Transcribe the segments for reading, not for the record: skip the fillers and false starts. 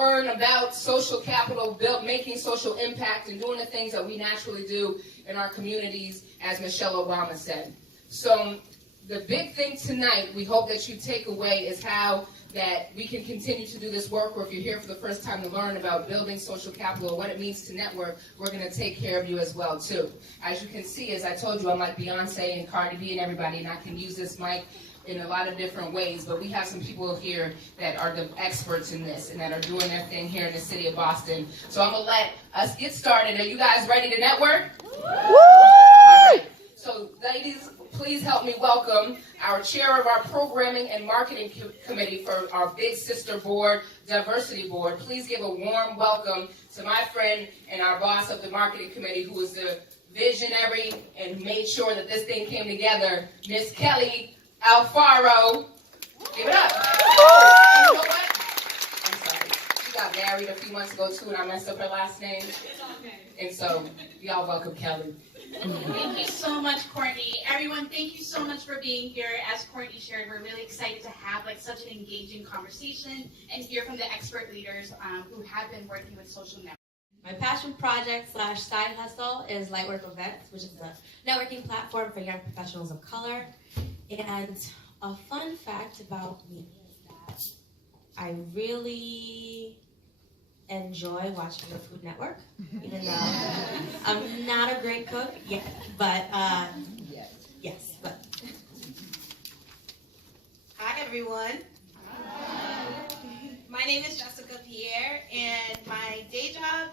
learn about social capital, making social impact, and doing the things that we naturally do in our communities, as Michelle Obama said. So the big thing tonight, we hope that you take away, is how that we can continue to do this work, or if you're here for the first time to learn about building social capital, what it means to network, we're going to take care of you as well, too. As you can see, as I told you, I'm like Beyonce and Cardi B and everybody, and I can use this mic in a lot of different ways, but we have some people here that are the experts in this and that are doing their thing here in the city of Boston. So I'm going to let us get started. Are you guys ready to network? Woo! All right. So, ladies, please help me welcome our chair of our programming and marketing committee for our Big Sister Board, Diversity Board. Please give a warm welcome to my friend and our boss of the marketing committee, who was the visionary and made sure that this thing came together, Miss Kelly Alfaro. Give it up. And you know what? I'm sorry. She got married a few months ago, too, and I messed up her last name. And so, y'all welcome Kelly. Thank you so much, Courtney. Everyone, thank you so much for being here. As Courtney shared, we're really excited to have such an engaging conversation and hear from the expert leaders who have been working with social networks. My passion project / side hustle is Lightwork Events, which is a networking platform for young professionals of color. And a fun fact about me is that I really enjoy watching the Food Network, even though I'm not a great cook yet, but yes, but. Hi, everyone. Hi. My name is Jessicah Pierre, and my day job,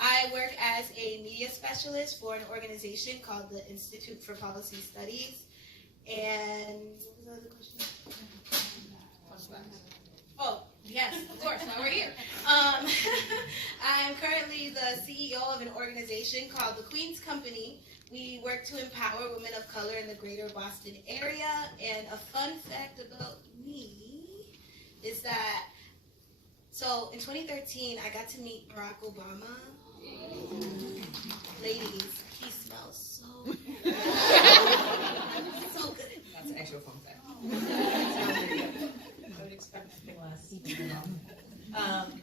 I work as a media specialist for an organization called the Institute for Policy Studies. And what was the other question? Oh, yes, of course, now we're here. I'm currently the CEO of an organization called the queenscompany. We work to empower women of color in the greater Boston area. And a fun fact about me is that, so in 2013, I got to meet Barack Obama. Ladies, he smells so good. So good. That's an actual fun fact. I would expect nothing less.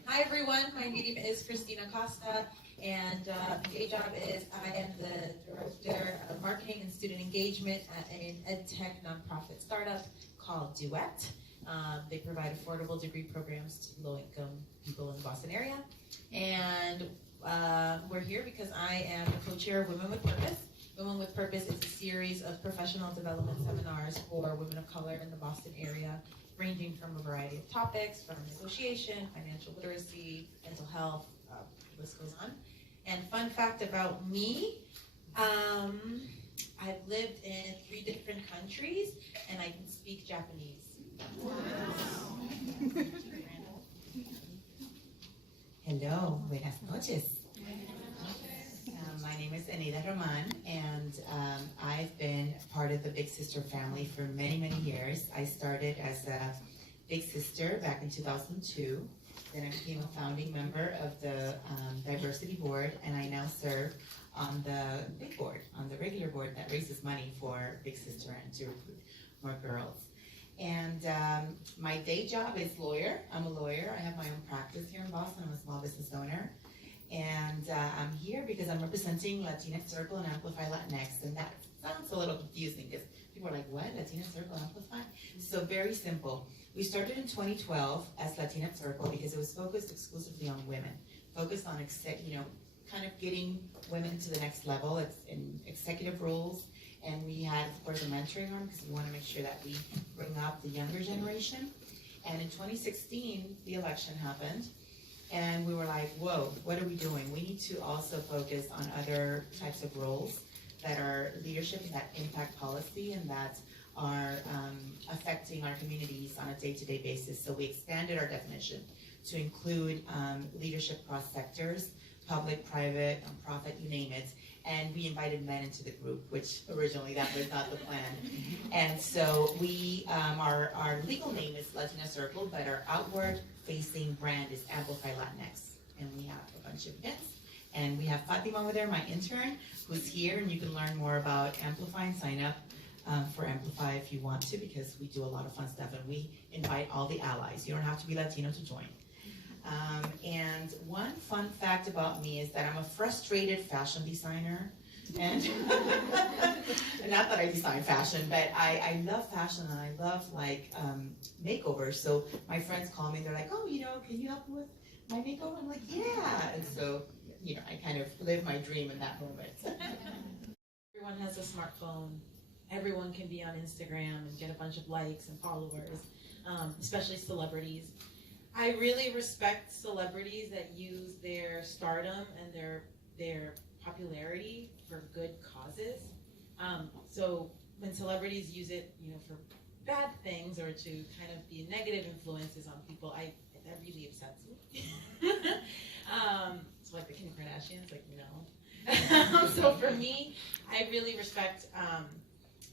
Hi everyone, my name is Christina Costa, and my day job is I am the Director of Marketing and Student Engagement at an EdTech nonprofit startup called Duet. They provide affordable degree programs to low-income people in the Boston area. And we're here because I am the co-chair of Women with Purpose. Women with Purpose is a series of professional development seminars for women of color in the Boston area, ranging from a variety of topics, from negotiation, financial literacy, mental health, the list goes on. And fun fact about me, I've lived in 3 different countries, and I can speak Japanese. Wow. Hello, buenas noches. My name is Eneida Roman, and I've been part of the Big Sister family for many, many years. I started as a Big Sister back in 2002. Then I became a founding member of the Diversity Board, and I now serve on the big board, on the regular board that raises money for Big Sister and to recruit more girls. And my day job is lawyer. I'm a lawyer. I have my own practice here in Boston. I'm a small business owner. And I'm here because I'm representing Latinx Circle and AmplifyLatinx. And that sounds a little confusing because people are like, what? Latinx Circle, Amplify? So very simple. We started in 2012 as Latinx Circle because it was focused exclusively on women, focused on, kind of getting women to the next level. It's in executive roles. And we had, of course, a mentoring arm because we want to make sure that we bring up the younger generation. And in 2016, the election happened. And we were like, whoa, what are we doing? We need to also focus on other types of roles that are leadership and that impact policy and that are affecting our communities on a day-to-day basis. So we expanded our definition to include leadership across sectors, public, private, nonprofit, you name it. And we invited men into the group, which originally that was not the plan. And so we, our legal name is Latina Circle, but our outward-facing brand is AmplifyLatinx. And we have a bunch of events. And we have Fatima over there, my intern, who's here, and you can learn more about Amplify and sign up for Amplify if you want to, because we do a lot of fun stuff, and we invite all the allies. You don't have to be Latino to join. And one fun fact about me is that I'm a frustrated fashion designer. And not that I design fashion, but I love fashion and I love makeovers. So my friends call me, they're like, oh, can you help me with my makeover? I'm like, yeah. And so, I kind of live my dream in that moment. Everyone has a smartphone. Everyone can be on Instagram and get a bunch of likes and followers, especially celebrities. I really respect celebrities that use their stardom and their popularity for good causes. So when celebrities use it, for bad things or to kind of be negative influences on people, that really upsets me. So like the Kim Kardashians, no. So for me, I really respect.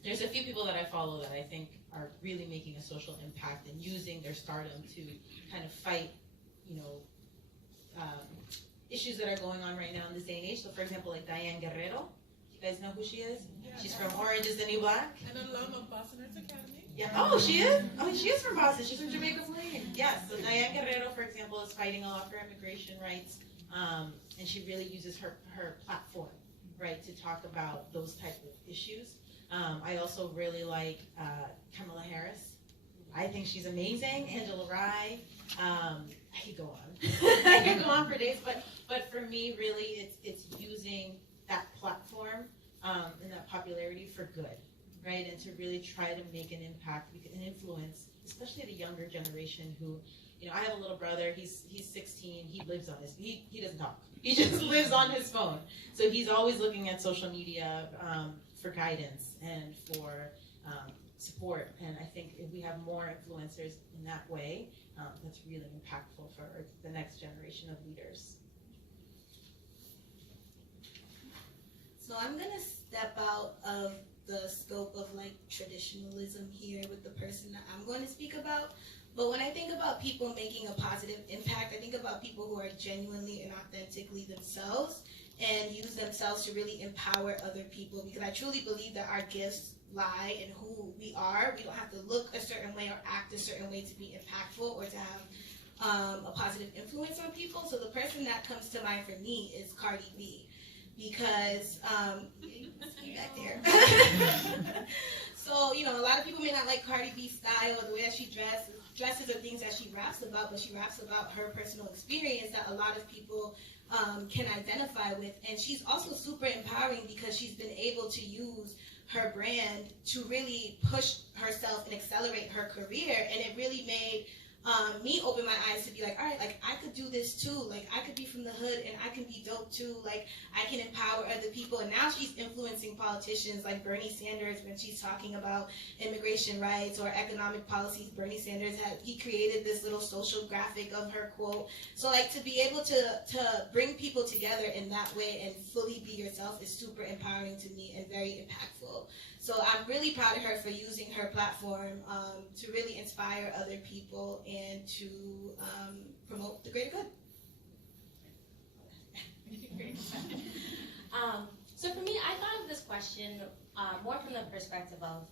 There's a few people that I follow that I think are really making a social impact and using their stardom to kind of fight, issues that are going on right now in this day and age. So for example, like Diane Guerrero, you guys know who she is? Yeah. She's from Orange is the New Black. And alum of Boston Arts Academy. Yeah. Oh, she is? Oh, she is from Boston. She's from Jamaica Plain. Yes. So Diane Guerrero, for example, is fighting a lot for immigration rights. And she really uses her platform, right, to talk about those type of issues. I also really like Kamala Harris. I think she's amazing. Angela Rye. I could go on. I could go on for days, but for me, really, it's using that platform and that popularity for good, right? And to really try to make an impact and influence, especially the younger generation who, I have a little brother, he's 16, he lives on he doesn't talk. He just lives on his phone. So he's always looking at social media for guidance and for support. And I think if we have more influencers in that way, that's really impactful for the next generation of leaders. So I'm gonna step out of the scope of traditionalism here with the person that I'm going to speak about. But when I think about people making a positive impact, I think about people who are genuinely and authentically themselves and use themselves to really empower other people, because I truly believe that our gifts lie in who we are. We don't have to look a certain way or act a certain way to be impactful or to have a positive influence on people. So the person that comes to mind for me is Cardi B, because back there. So, a lot of people may not like Cardi B's style or the way that she dresses or things that she raps about, but she raps about her personal experience that a lot of people can identify with. And she's also super empowering because she's been able to use her brand to really push herself and accelerate her career. And it really made me open my eyes to be like, all right, I could do this too. I could be from the hood and I can be dope too. I can empower other people. And now she's influencing politicians like Bernie Sanders when she's talking about immigration rights or economic policies. Bernie Sanders he created this little social graphic of her quote. So to be able to bring people together in that way and fully be yourself is super empowering to me and very impactful. So I'm really proud of her for using her platform to really inspire other people and to promote the greater good. So for me, I thought of this question more from the perspective of,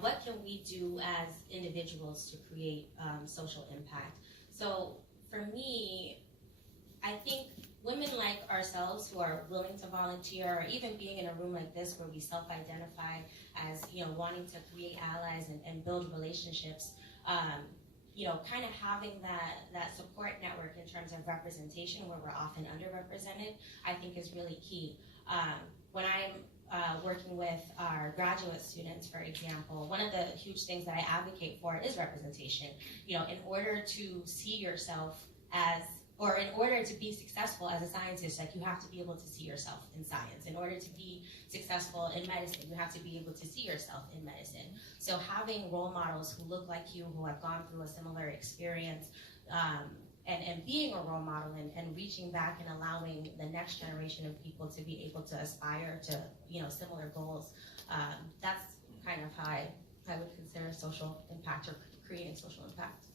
what can we do as individuals to create social impact? So for me, I think women like ourselves who are willing to volunteer, or even being in a room like this where we self-identify as, wanting to create allies and build relationships, kind of having that support network in terms of representation where we're often underrepresented, I think is really key. When I'm working with our graduate students, for example, one of the huge things that I advocate for is representation. In order to see yourself or in order to be successful as a scientist, you have to be able to see yourself in science. In order to be successful in medicine, you have to be able to see yourself in medicine. So having role models who look like you, who have gone through a similar experience, and being a role model and reaching back and allowing the next generation of people to be able to aspire to, similar goals, that's kind of how I would consider social impact or creating social impact.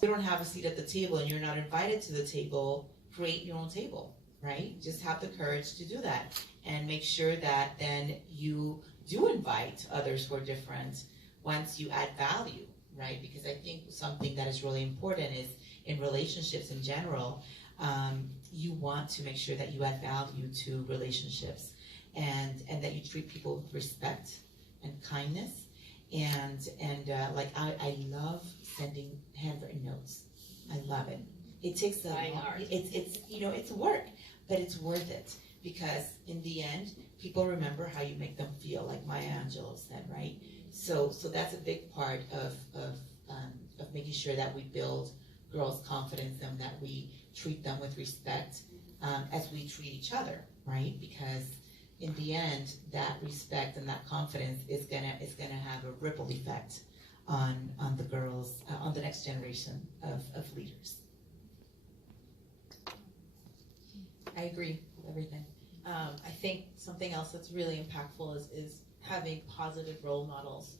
You don't have a seat at the table and you're not invited to the table, create your own table, right? Just have the courage to do that and make sure that then you do invite others who are different once you add value, right? Because I think something that is really important is in relationships in general, you want to make sure that you add value to relationships, and that you treat people with respect and kindness. And like I love sending handwritten notes. I love it. It takes it's work, but it's worth it, because in the end, people remember how you make them feel, like Maya Angelou said, right? So that's a big part of making sure that we build girls' confidence and that we treat them with respect as we treat each other, right? Because in the end, that respect and that confidence is gonna have a ripple effect on the girls, on the next generation of leaders. I agree with everything. I think something else that's really impactful is having positive role models,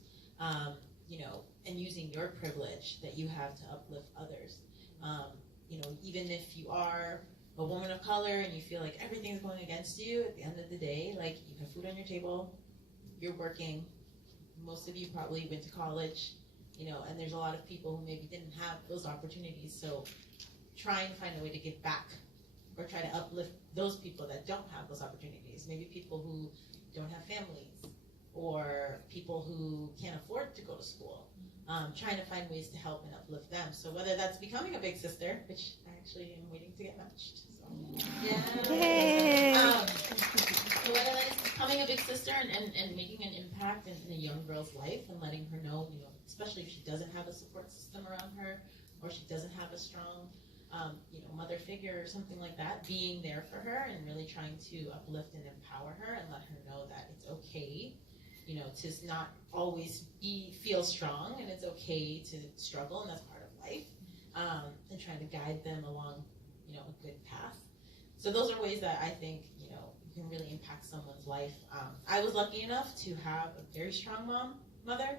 and using your privilege that you have to uplift others. Even if you are a woman of color and you feel like everything's going against you, at the end of the day, like, you have food on your table, you're working, most of you probably went to college, and there's a lot of people who maybe didn't have those opportunities. So trying to find a way to give back, or try to uplift those people that don't have those opportunities. Maybe people who don't have families, or people who can't afford to go to school. Trying to find ways to help and uplift them. So whether that's becoming a big sister, which I actually am waiting to get matched. So. Yeah. So whether that's becoming a big sister and making an impact in a young girl's life, and letting her know, especially if she doesn't have a support system around her, or she doesn't have a strong mother figure or something like that, being there for her and really trying to uplift and empower her and let her know that it's okay, to not always feel strong, and it's okay to struggle, and that's part of life, and trying to guide them along, a good path. So those are ways that I think, you can really impact someone's life. I was lucky enough to have a very strong mother.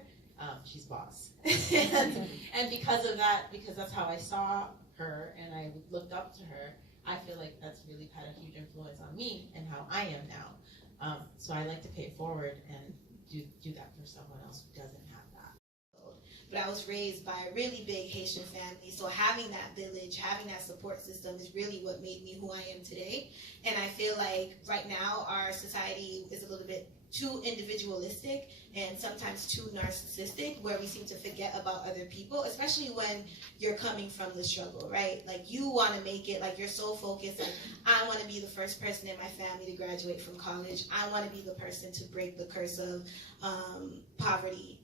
She's boss. and because of that, because that's how I saw her and I looked up to her, I feel like that's really had a huge influence on me and how I am now. So I like to pay it forward and do that for someone else who doesn't have that. But I was raised by a really big Haitian family, so having that village, having that support system is really what made me who I am today. And I feel like right now our society is a little bit too individualistic and sometimes too narcissistic, where we seem to forget about other people, especially when you're coming from the struggle, right? Like, you want to make it, like, you're so focused, like, I want to be the first person in my family to graduate from college. I want to be the person to break the curse of poverty.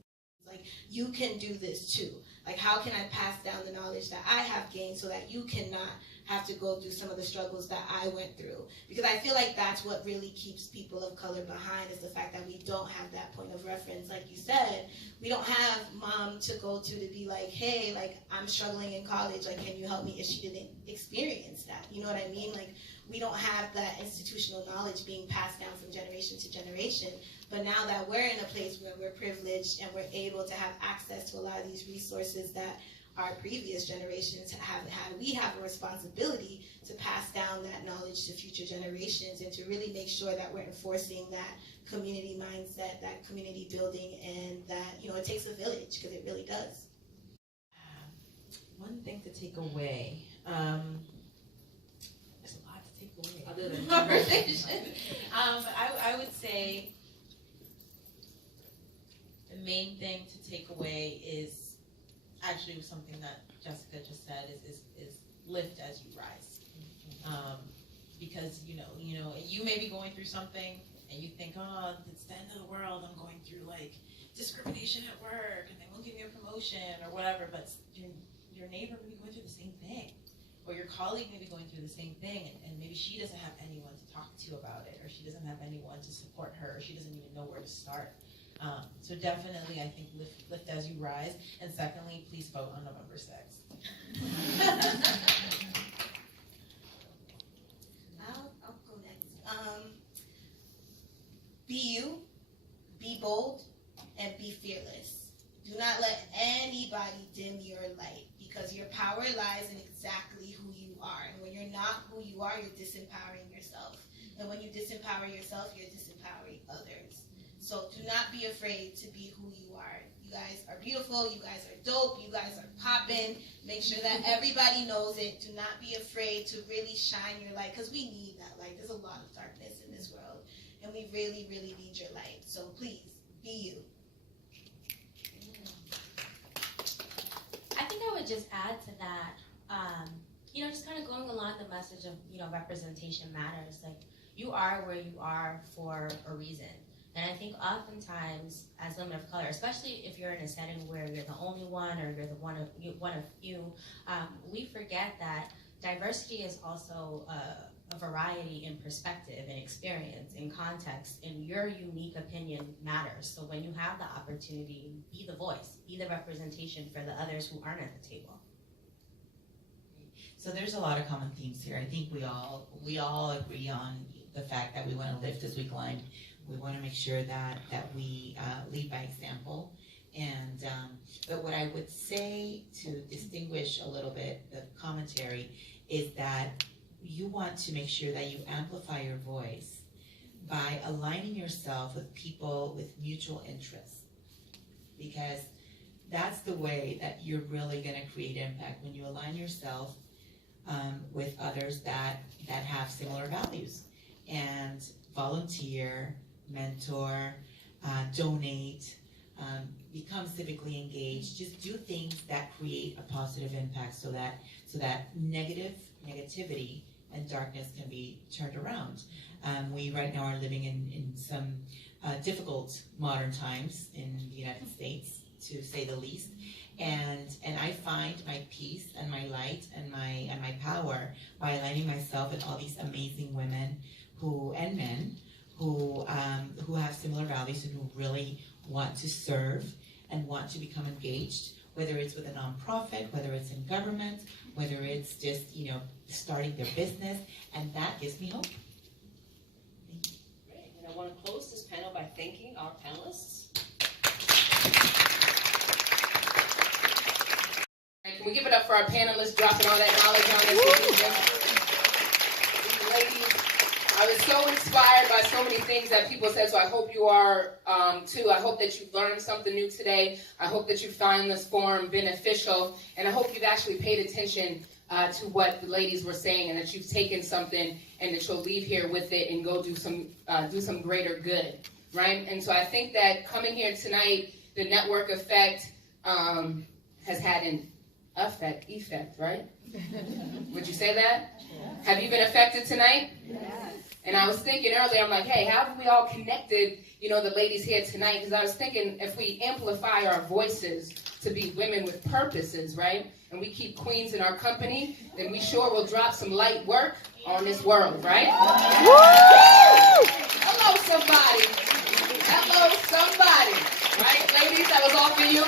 Like, you can do this too. Like, how can I pass down the knowledge that I have gained so that you cannot have to go through some of the struggles that I went through? Because I feel like that's what really keeps people of color behind, is the fact that we don't have that point of reference. Like you said, we don't have mom to go to be like, hey, like, I'm struggling in college, like, can you help me, if she didn't experience that? You know what I mean? Like, we don't have that institutional knowledge being passed down from generation to generation. But now that we're in a place where we're privileged and we're able to have access to a lot of these resources that our previous generations have had, we have a responsibility to pass down that knowledge to future generations and to really make sure that we're enforcing that community mindset, that community building, and that, it takes a village, because it really does. One thing to take away. There's a lot to take away other than conversation. I would say the main thing to take away is actually something that Jessicah just said, is lift as you rise. Because you may be going through something and you think, oh, it's the end of the world, I'm going through like discrimination at work and they won't give me a promotion or whatever, but your neighbor may be going through the same thing, or your colleague may be going through the same thing, and maybe she doesn't have anyone to talk to about it, or she doesn't have anyone to support her, or she doesn't even know where to start. So definitely, I think lift as you rise. And secondly, please vote on November 6th. I'll go next. Be you, be bold, and be fearless. Do not let anybody dim your light, because your power lies in exactly who you are. And when you're not who you are, you're disempowering yourself. And when you disempower yourself, you're disempowering others. So do not be afraid to be who you are. You guys are beautiful, you guys are dope, you guys are popping. Make sure that everybody knows it. Do not be afraid to really shine your light, because we need that light. There's a lot of darkness in this world, and we really, really need your light. So please, be you. I think I would just add to that, just kind of going along the message of, representation matters. Like, you are where you are for a reason. And I think oftentimes, as women of color, especially if you're in a setting where you're the only one or you're the one of few, we forget that diversity is also a variety in perspective and experience and context, and your unique opinion matters. So when you have the opportunity, be the voice, be the representation for the others who aren't at the table. So there's a lot of common themes here. I think we all agree on the fact that we want to lift as we climb. We want to make sure that we lead by example. And but what I would say to distinguish a little bit the commentary is that you want to make sure that you amplify your voice by aligning yourself with people with mutual interests, because that's the way that you're really going to create impact, when you align yourself with others that have similar values, and volunteer, mentor, donate, become civically engaged. Just do things that create a positive impact, so that negativity and darkness can be turned around. We right now are living in some difficult modern times in the United States, to say the least. And I find my peace and my light and my power by aligning myself with all these amazing women and men who have similar values and who really want to serve and want to become engaged, whether it's with a nonprofit, whether it's in government, whether it's just starting their business, and that gives me hope. Thank you. Great, and I want to close this panel by thanking our panelists. Can we give it up for our panelists dropping all that knowledge on us? These ladies, I was so inspired by so many things that people said, so I hope you are too. I hope that you've learned something new today. I hope that you find this forum beneficial, and I hope you've actually paid attention to what the ladies were saying, and that you've taken something and that you'll leave here with it and go do some greater good, right? And so I think that coming here tonight, the network effect has had an effect, right? Would you say that? Yes. Have you been affected tonight? Yes. And I was thinking earlier, I'm like, hey, how have we all connected, the ladies here tonight? Because I was thinking, if we amplify our voices to be women with purposes, right? And we keep queens in our company, then we sure will drop some light work on this world, right? Woo! Hello, somebody. Hello, somebody. Right, ladies, that was all for you.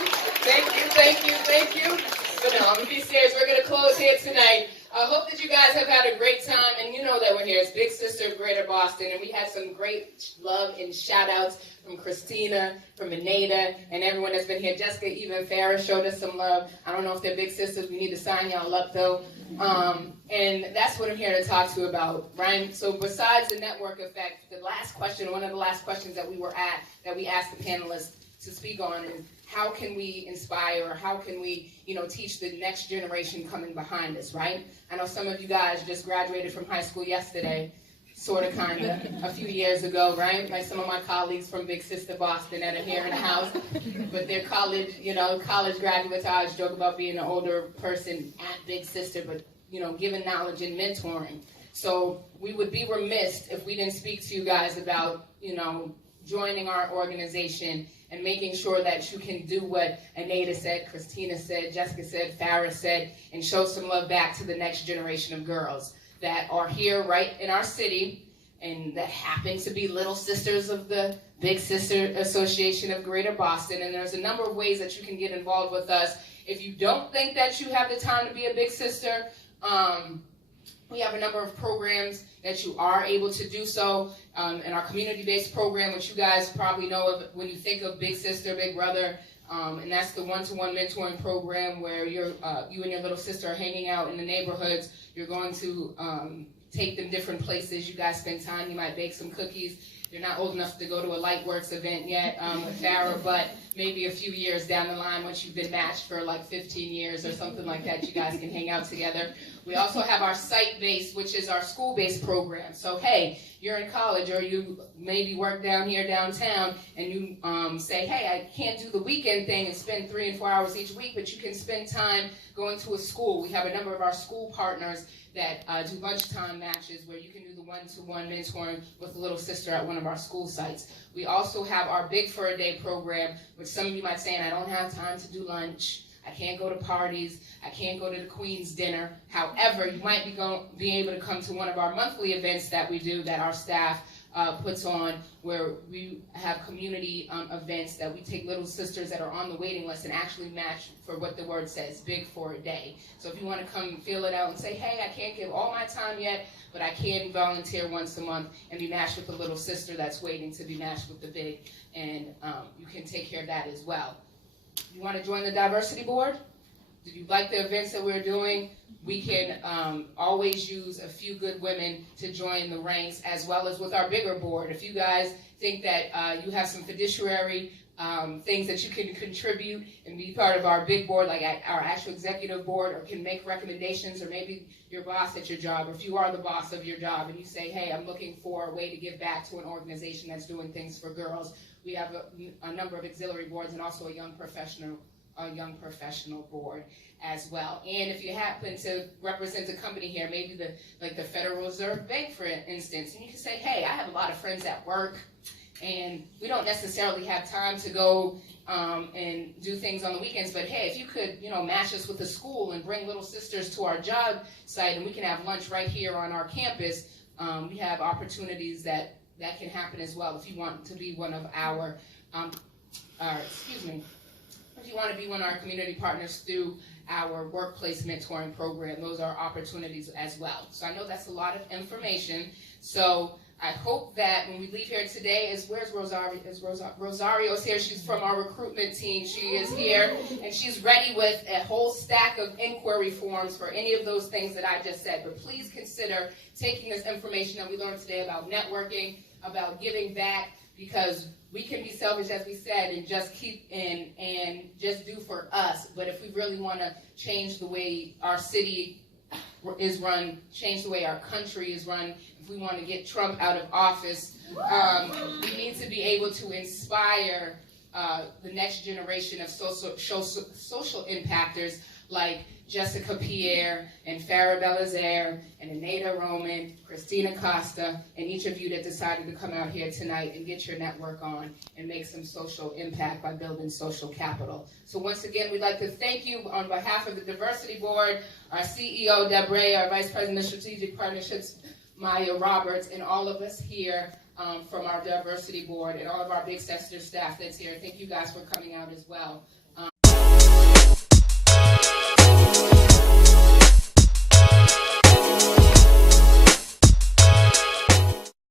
Thank you. But no, I'm going to be serious. We're going to close here tonight. I hope that you guys have had a great time, and you know that we're here. It's Big Sister of Greater Boston, and we had some great love and shout-outs from Christina, from Eneida, and everyone that's been here. Jessicah, even Farrah showed us some love. I don't know if they're big sisters. We need to sign y'all up, though. And that's what I'm here to talk to you about, right? So besides the network effect, one of the last questions that we asked the panelists to speak on is, how can we inspire, or how can we, teach the next generation coming behind us, right? I know some of you guys just graduated from high school yesterday, sort of, kind of, a few years ago, right? Like some of my colleagues from Big Sister Boston that are here in the house, but they're college graduates. I always joke about being an older person at Big Sister, but, giving knowledge and mentoring. So we would be remiss if we didn't speak to you guys about, joining our organization and making sure that you can do what Eneida said, Christina said, Jessicah said, Farrah said, and show some love back to the next generation of girls that are here right in our city and that happen to be little sisters of the Big Sister Association of Greater Boston. And there's a number of ways that you can get involved with us. If you don't think that you have the time to be a big sister, we have a number of programs that you are able to do so. In our community-based program, which you guys probably know of when you think of Big Sister, Big Brother, and that's the one-to-one mentoring program where you and your little sister are hanging out in the neighborhoods. You're going to take them different places. You guys spend time. You might bake some cookies. You're not old enough to go to a Lightworks event yet with Farrah, but maybe a few years down the line, once you've been matched for like 15 years or something like that, you guys can hang out together. We also have our site-based, which is our school-based program. So, hey, you're in college or you maybe work down here downtown and you say, hey, I can't do the weekend thing and spend 3 and 4 hours each week, but you can spend time going to a school. We have a number of our school partners that do lunchtime matches where you can do the one-to-one mentoring with a little sister at one of our school sites. We also have our Big for a Day program, which some of you might say, I don't have time to do lunch. I can't go to parties. I can't go to the Queen's dinner. However, you might be able to come to one of our monthly events that we do that our staff puts on, where we have community events that we take little sisters that are on the waiting list and actually match for what the word says, Big for a Day. So if you want to come feel it out and say, hey, I can't give all my time yet, but I can volunteer once a month and be matched with the little sister that's waiting to be matched with the big, and you can take care of that as well. You want to join the diversity board? Do you like the events that we're doing? We can always use a few good women to join the ranks, as well as with our bigger board. If you guys think that you have some fiduciary things that you can contribute and be part of our big board, like our actual executive board, or can make recommendations, or maybe your boss at your job, or if you are the boss of your job and you say, hey, I'm looking for a way to give back to an organization that's doing things for girls. We have a number of auxiliary boards and also a young professional board as well. And if you happen to represent a company here, maybe the Federal Reserve Bank, for instance, and you can say, hey, I have a lot of friends at work, and we don't necessarily have time to go and do things on the weekends, but hey, if you could, match us with a school and bring little sisters to our job site, and we can have lunch right here on our campus, we have opportunities that can happen as well. If you want to be one of our, if you want to be one of our community partners through our workplace mentoring program, those are opportunities as well. So I know that's a lot of information. So I hope that when we leave here today, where's Rosario? Rosario's here. She's from our recruitment team. She is here, and she's ready with a whole stack of inquiry forms for any of those things that I just said. But please consider taking this information that we learned today about networking, about giving back, because we can be selfish, as we said, and just keep and just do for us. But if we really want to change the way our city is run, change the way our country is run, if we want to get Trump out of office, we need to be able to inspire the next generation of social impactors like Jessicah Pierre and Farrah Belizaire and Eneida Roman, Christina Costa, and each of you that decided to come out here tonight and get your network on and make some social impact by building social capital. So once again, we'd like to thank you on behalf of the Diversity Board, our CEO, Debre, our Vice President of Strategic Partnerships, Maya Roberts, and all of us here from our Diversity Board and all of our Big Sister staff that's here. Thank you guys for coming out as well.